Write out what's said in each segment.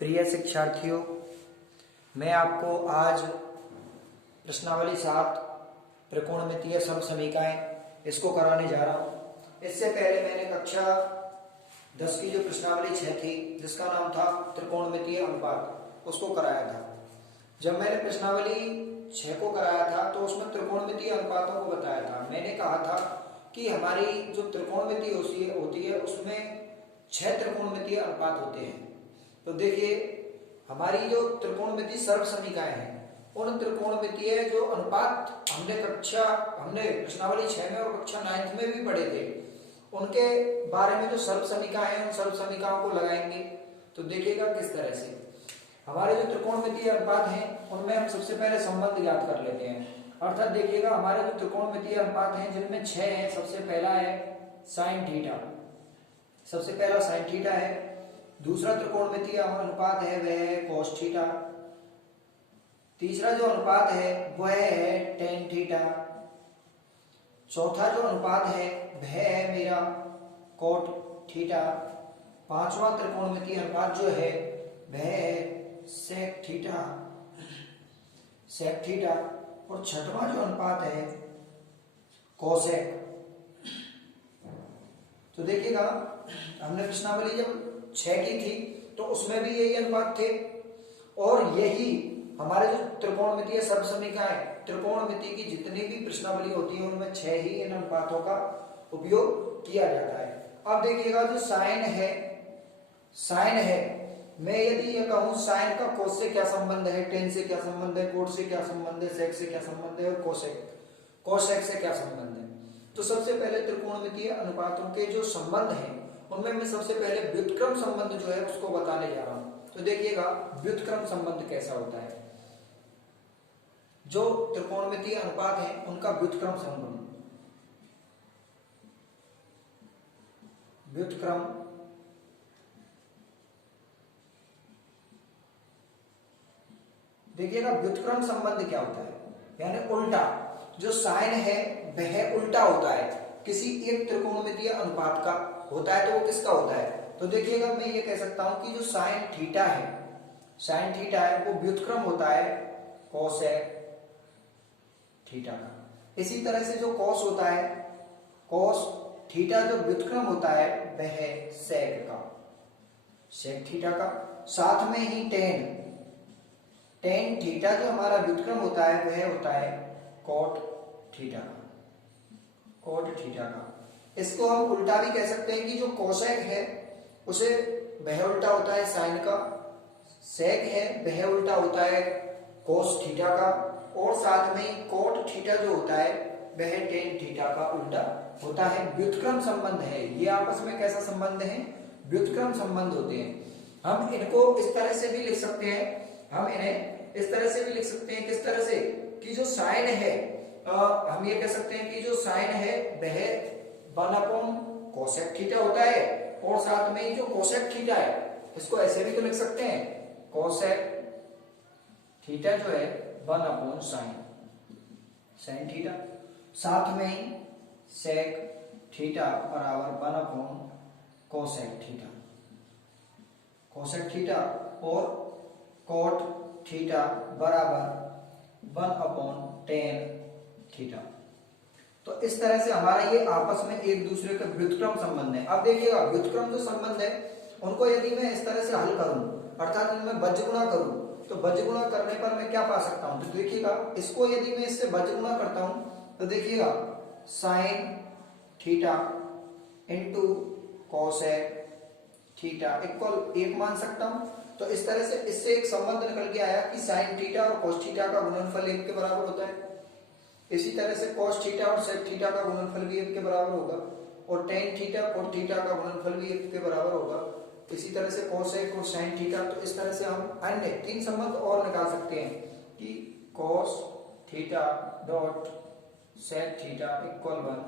प्रिय शिक्षार्थियों, मैं आपको आज प्रश्नावली 7 त्रिकोणमितीय समसमीकाएं इसको कराने जा रहा हूं। इससे पहले मैंने कक्षा 10 की जो प्रश्नावली 6 थी जिसका नाम था त्रिकोणमितीय अनुपात, उसको कराया था। जब मैंने प्रश्नावली 6 को कराया था तो उसमें त्रिकोणमितीय अनुपातों को बताया था। मैंने कहा था कि हमारी जो त्रिकोणमिति होती है उसमें 6 त्रिकोणमितीय अनुपात होते हैं। तो देखिए, हमारी जो त्रिकोणमिति सर्वसमीकाएं हैं उन त्रिकोणमितीय जो अनुपात हमने प्रश्नावली 6 में और कक्षा 9 में भी पढ़े थे, उनके बारे में जो सर्वसमीकाएं हैं उन सर्वसमीकाओं को लगाएंगे। तो देखिएगा किस तरह से हमारे जो त्रिकोणमितीय अनुपात हैं उनमें हम सबसे पहले संबंध याद कर लेते हैं। अर्थात देखिएगा, हमारे जो त्रिकोणमितीय अनुपात हैं जिनमें 6 हैं, सबसे पहला है साइन थीटा, सबसे पहला साइन थीटा है। दूसरा त्रिकोणमितीय अनुपात है वह है cos थीटा। तीसरा जो अनुपात है वह है tan थीटा। चौथा जो अनुपात है वह है मेरा cot थीटा। पांचवा त्रिकोणमितीय अनुपात जो है वह है sec थीटा, sec थीटा। और छठवां जो अनुपात है cosec। तो देखिएगा, हमने प्रश्नावली जब 6 की थी तो उसमें भी यही अनुपात थे और यही हमारे जो त्रिकोणमितीय सर्वसमीकाएं, त्रिकोणमिति की जितनी भी प्रश्नावली होती है उनमें 6 ही इन अनुपातों का उपयोग किया जाता है। अब देखिएगा, जो साइन है, मैं यदि ये कहूं साइन का कोस से क्या संबंध है, टेन से क्या संबंध है, कोट से क्या संबंध है, सेक से क्या संबंध है और कोसेक से क्या संबंध है, तो सबसे पहले त्रिकोणमितीय अनुपातों के जो संबंध हैं उनमें मैं सबसे पहले व्युत्क्रम संबंध जो है उसको बताने जा रहा हूं। तो देखिएगा, व्युत्क्रम संबंध कैसा होता है। जो त्रिकोणमितीय अनुपात है उनका व्युत्क्रम संबंध, व्युत्क्रम देखिएगा, व्युत्क्रम संबंध क्या होता है, यानी उल्टा। जो साइन है वह उल्टा होता है, किसी एक त्रिकोणमितीय अनुपात का होता है तो वो किसका होता है। तो देखिएगा, मैं ये कह सकता हूं कि जो साइन थीटा है वो व्युत्क्रम होता है कोसेक थीटा का। इसी तरह से जो कॉस होता है, कॉस थीटा जो व्युत्क्रम होता है वह है सेक थीटा का। साथ में ही टेन थीटा जो हमारा व्युत्क्रम होता है वह होता है कोट थीटा का। इसको हम उल्टा भी कह सकते हैं कि जो कोसेक है उसे वह उल्टा होता है साइन का, सेक है वह उल्टा होता है कोस थीटा का, और साथ में ही कोट थीटा जो होता है वह टेन थीटा का उल्टा होता है। व्युत्क्रम संबंध है ये, आपस में कैसा संबंध है, व्युत्क्रम संबंध होते हैं। हम इनको इस तरह से भी लिख सकते हैं, किस तरह से कि जो साइन है, हम ये कह सकते हैं कि जो साइन है वह 1 कोसेक थीटा होता है, और साथ में ही जो कोसेक थीटा है इसको ऐसे भी तो लिख सकते हैं, कोसेक थीटा जो है 1 साइन थीटा। साथ में ही सेक थीटा बराबर 1 कोसेक थीटा और कोट थीटा बराबर 1/tan थीटा। तो इस तरह से हमारा ये आपस में एक दूसरे का व्युत्क्रम संबंध है। अब देखिएगा, व्युत्क्रम जो संबंध है उनको यदि मैं इस तरह से हल करूं, अर्थात इनमें बज्रगुणा करूं, तो बज्रगुणा करने पर मैं क्या पा सकता हूं। तो देखिएगा, इसको यदि मैं इससे बज्रगुणा करता हूं तो देखिएगा sine theta into cosec theta equal 1 मान सकता हूं। तो इस तरह से इससे एक संबंध निकल के आया कि साइन थीटा और कोस थीटा का गुणनफल 1 के बराबर होता है। इसी तरह से कोस थीटा और सेक थीटा का गुणनफल भी 1 के बराबर होगा, और टेन थीटा कोट थीटा का गुणनफल भी 1 के बराबर होगा। इसी तरह से कोसेक और साइन थीटा। तो इस तरह से हम अन्य 3 संबंध और निकाल सकते हैं कि cos theta dot sec theta equal 1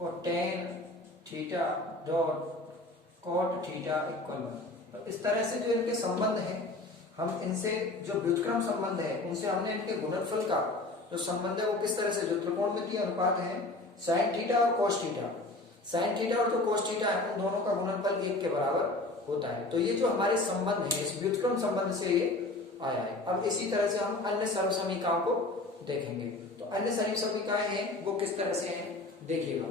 और tan theta dot cot theta equal 1। तो इस तरह से जो इनके संबंध हैं, हम इनसे जो व्युत्क्रम संबंध है उनसे हमने इनके गुणनफल का जो संबंध है वो किस तरह से, जो त्रिकोणमितीय अनुपात है साइन थीटा और कोस थीटा, साइन थीटा और जो कोस थीटा है उन दोनों का गुणनफल 1 के बराबर होता है। तो ये जो हमारे संबंध है, इस व्युत्क्रम संबंध से ये आया है। अब इसी तरह से हम अन्य सर्वसमीकाओं को देखेंगे। तो अन्य सर्वसमीकाएं हैं वो किस तरह से हैं देखिएगा।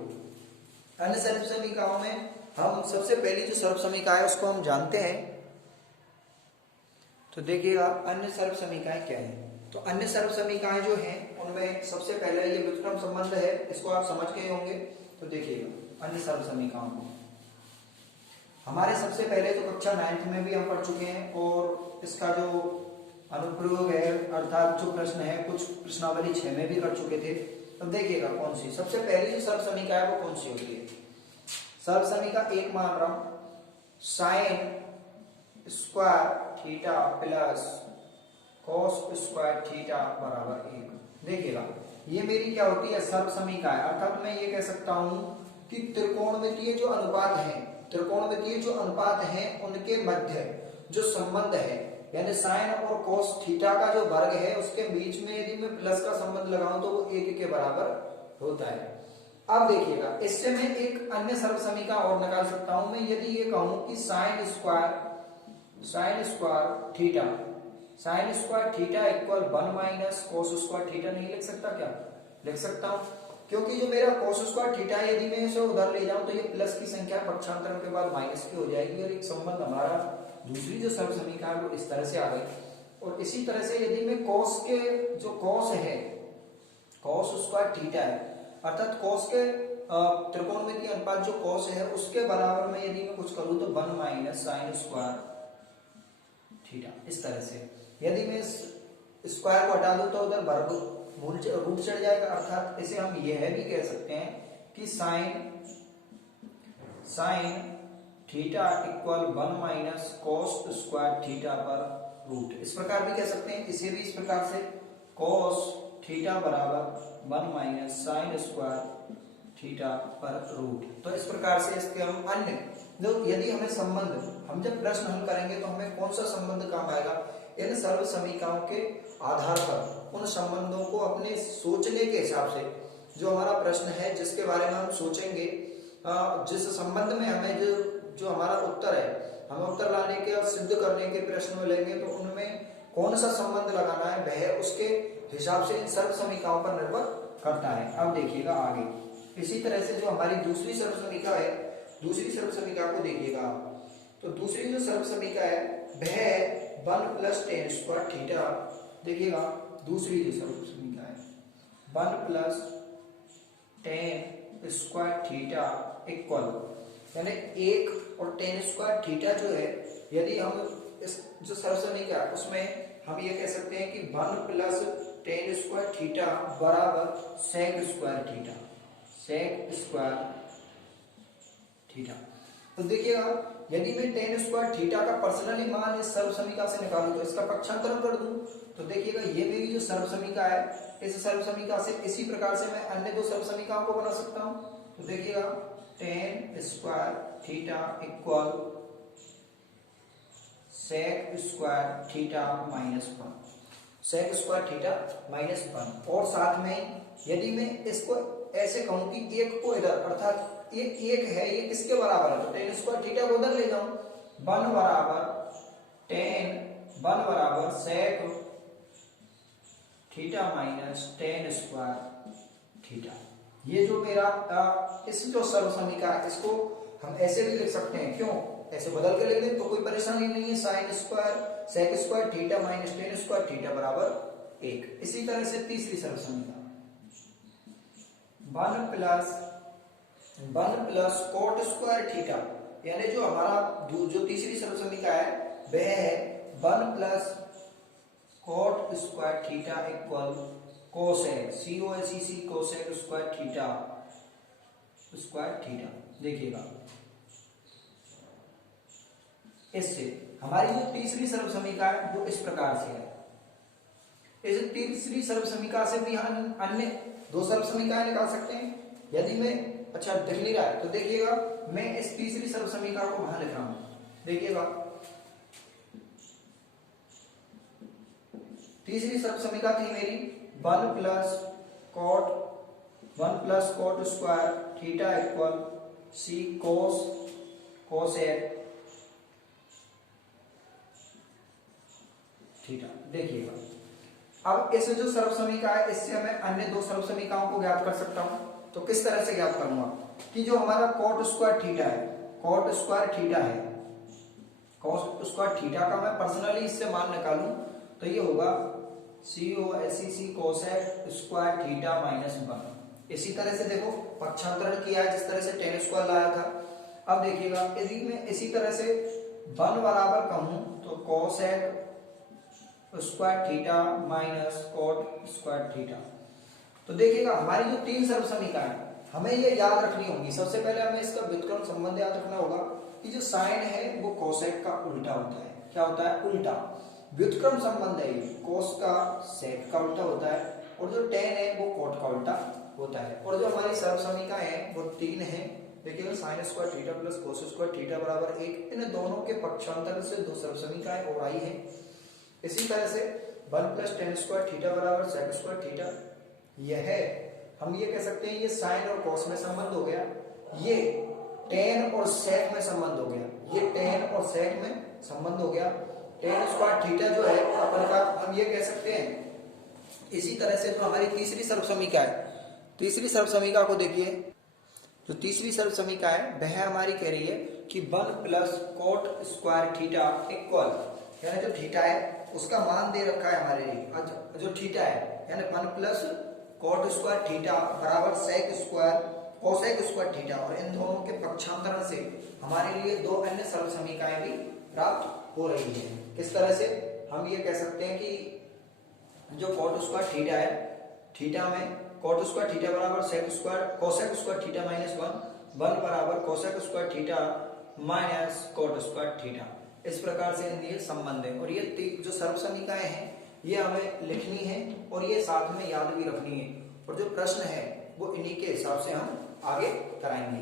अन्य सर्वसमीकाओं में हम सबसे पहली जो सर्वसमीका है उसको हम जानते हैं। तो देखिएगा अन्य सर्वसमीकाएं क्या है। तो अन्य सर्वसमीकाएं जो हैं उनमें सबसे पहले ये व्युत्क्रम संबंध है, इसको आप समझ गए होंगे। तो देखिएगा अन्य सर्वसमीकाओं को हमारे सबसे पहले तो कक्षा 9th में भी हम पढ़ चुके हैं, और इसका जो अनुप्रयोग है अर्थात जो प्रश्न है कुछ प्रश्नावली 6 में भी कर चुके थे। तो देखिएगा कौन सी सबसे पहली जो सर्वसमीका है वो कौन सी होती है। सर्वसमीका 1 मान रहा हूं, sine square theta plus cos square theta बराबर 1। देखिएगा ये मेरी क्या होती है सर्वसमीका है, अर्थात मैं ये कह सकता हूं कि त्रिकोणमितीय जो अनुपात है, त्रिकोणमितीय जो अनुपात है उनके मध्य जो संबंध है, यानी साइन और कॉस थीटा का जो वर्ग है उसके बीच में यदि मैं प्लस का संबंध लगाऊं तो वो 1 के बराबर होता है। अब देखिएगा इससे मैं एक अन्य सर्वसमीका और निकाल सकता हूं। मैं यदि ये कहूं कि sine square theta equal 1 minus cos square theta, नहीं लिख सकता क्या? लिख सकता हूं, क्योंकि जो मेरा कॉस स्क्वायर थीटा यदि मैं इसे उधर ले जाऊं तो ये प्लस की संख्या पक्षांतरण के बाद माइनस की हो जाएगी, और एक संबंध हमारा दूसरी जो सर्वसमीका है वो इस तरह से आ गई। और इसी तरह से यदि मैं कॉस के जो कॉस है, कॉस स्क्वायर थीटा है, अर्थात कॉस के त्रिकोणमितीय अनुपात जो कॉस है उसके बराबर में यदि मैं कुछ करूं तो 1 माइनस साइन स्क्वायर थीटा, इस तरह से। यदि मैं स्क्वायर को हटा दूं तो उधर वर्ग रूट चढ़ जाएगा, अर्थात इसे हम यह भी कह सकते हैं कि sine theta equal 1 minus cos square theta पर रूट, इस प्रकार भी कह सकते हैं। इसे भी इस प्रकार से कॉस थीटा बराबर 1 माइनस साइन स्क्वायर थीटा पर रूट। तो इस प्रकार से इसके हम अन्य यदि हमें संबंध, हम जब प्रश्न हल करेंगे तो हमें कौन सा संबंध काम आएगा, इन सर्व समीकरणों के आधार पर उन संबंधों को अपने सोचने के हिसाब से, जो हमारा प्रश्न है जिसके बारे में हम सोचेंगे, जिस संबंध में हमें जो हमारा उत्तर है, हम उत्तर लाने के और सिद्ध करने के प्रश्न में लेंगे तो उनमें कौन सा संबंध लगाना है वह उसके हिसाब से इन सर्व समीकरणों पर निर्भर करता है। अब देखिएगा आगे इसी तरह से जो हमारी दूसरी सर्व समीका है, दूसरी सर्व समीका को देखिएगा। तो दूसरी जो सर्व समीका है वह है 1 प्लस टेन स्क्वायर थीटा। देखिएगा दूसरी जो सर्व समीका है 1 plus ten square theta equal, यानी 1 और टेन स्क्वायर थीटा जो है, यदि हम इस जो सर्व समीका है उसमें हम ये कह सकते हैं कि 1 प्लस टेन स्क्वायर थीटा बराबर sec square theta, sec square theta. तो देखिएगा यदि मैं टेन स्क्वायर थीटा का पर्सनली मान इस सर्व समीका से निकालूं तो इसका पक्षांतरण कर दूं, तो देखिएगा ये मेरी जो सर्व समीका है, इस सर्व समीका से इसी प्रकार से मैं अन्य दो सर्व समीकाओं को बना सकता हूं। तो देखिएगा tan square theta equal sec square theta minus 1, sec square theta minus 1। और साथ में यदि मैं इसको ऐसे कहूं कि एक को इधर, अर्थात ये एक है, ये किसके बराबर है, तो टेन स्क्वायर थीटा को उधर ले जाऊं, 1 बराबर sec theta minus tan square theta. ये जो मेरा इस जो सर्व समीका है इसको हम ऐसे भी लिख सकते हैं, क्यों ऐसे बदल के लिख दें तो कोई परेशानी नहीं है। Sine square sec square theta minus tan square theta बराबर 1। इसी तरह से तीसरी सर्व समीका 1 प्लस कॉट स्क्वायर थीटा, यानी जो हमारा जो तीसरी सर्व समीका है वह है 1 plus cot square theta equal cosec, COSEC cosec square theta square theta. देखिएगा इससे हमारी जो तीसरी सर्व समीका है वो इस प्रकार से है। इस तीसरी सर्व समीका से भी हम अन्य दो सर्व समीकाएं निकाल सकते हैं। यदि मैं अच्छा दिख नहीं रहा है तो देखिएगा मैं इस तीसरी सर्व समीका को वहां लिख रहा हूं। देखिएगा तीसरी सर्व समीका थी मेरी 1 plus cot square theta equal सी कोसेक थीटा। देखिएगा अब इस जो सर्व समीकरण है इससे हमें अन्य दो सर्व समीकरणों को ज्ञात कर सकता हूं। तो किस तरह से ज्ञात करूंगा कि जो हमारा cot स्क्वायर थीटा है, cot स्क्वायर थीटा है, cos स्क्वायर थीटा का मैं पर्सनली इससे मान निकालूं तो ये होगा COSEC cosec square theta minus 1। इसी तरह से देखो पक्षांतरण किया है जिस तरह से tan स्क्वायर लाया था। अब देखिएगा यदि मैं इसी तरह से 1 बराबर कहूं तो cosec square theta minus cot square theta. तो देखिएगा हमारी जो तीन सर्व समीकरण हमें ये याद रखनी होगी। सबसे पहले हमें इसका व्युत्क्रम संबंध याद रखना होगा कि जो साइन है वो कोसेक का उल्टा होता है। क्या होता है? उल्टा। व्युत्क्रम संबंध है कोस का सेक का उल्टा होता है और जो टेन है वो कोट का उल्टा होता है। और जो हमारी सर्व समीकरण है वो तीन है। देखिएगा sine square theta plus cos square theta बराबर 1। इन दोनों के पक्षांतर से दो सर्व समीकरण और आई है। इसी तरह से 1 प्लस टेन स्क्वायर थीटा बराबर सेक स्क्वायर थीटा। यह है हम ये कह सकते हैं ये साइन और कॉस में संबंध हो गया, ये टेन और सेक में संबंध हो गया, ये टेन और सेक में संबंध हो गया। टेन स्क्वायर थीटा जो है अपन का हम ये कह सकते हैं। इसी तरह से जो हमारी तीसरी सर्व समीकरण है, तीसरी सर्व समीकरण को देखिए। जो तीसरी सर्व समीकरण है वह हमारी कह रही है कि 1 plus coat square theta equal, यानी जो थीटा है उसका मान दे रखा है हमारे लिए, जो थीटा है यानी 1 प्लस कोट स्क्वायर थीटा बराबर sec square cosec square theta. और इन दोनों के पक्षांतरण से हमारे लिए दो अन्य सर्व समीकरण भी प्राप्त हो रही है। किस तरह से? हम ये कह सकते हैं कि जो कोट स्क्वायर थीटा है, थीटा में कोट स्क्वायर थीटा बराबर sec square cosec square theta minus 1 बराबर cosec square theta minus cot square theta. इस प्रकार से ये संबंध है। और ये जो सर्व समीकरण है ये हमें लिखनी है और ये साथ में याद भी रखनी है। और जो प्रश्न है वो इन्हीं के हिसाब से हम आगे कराएंगे।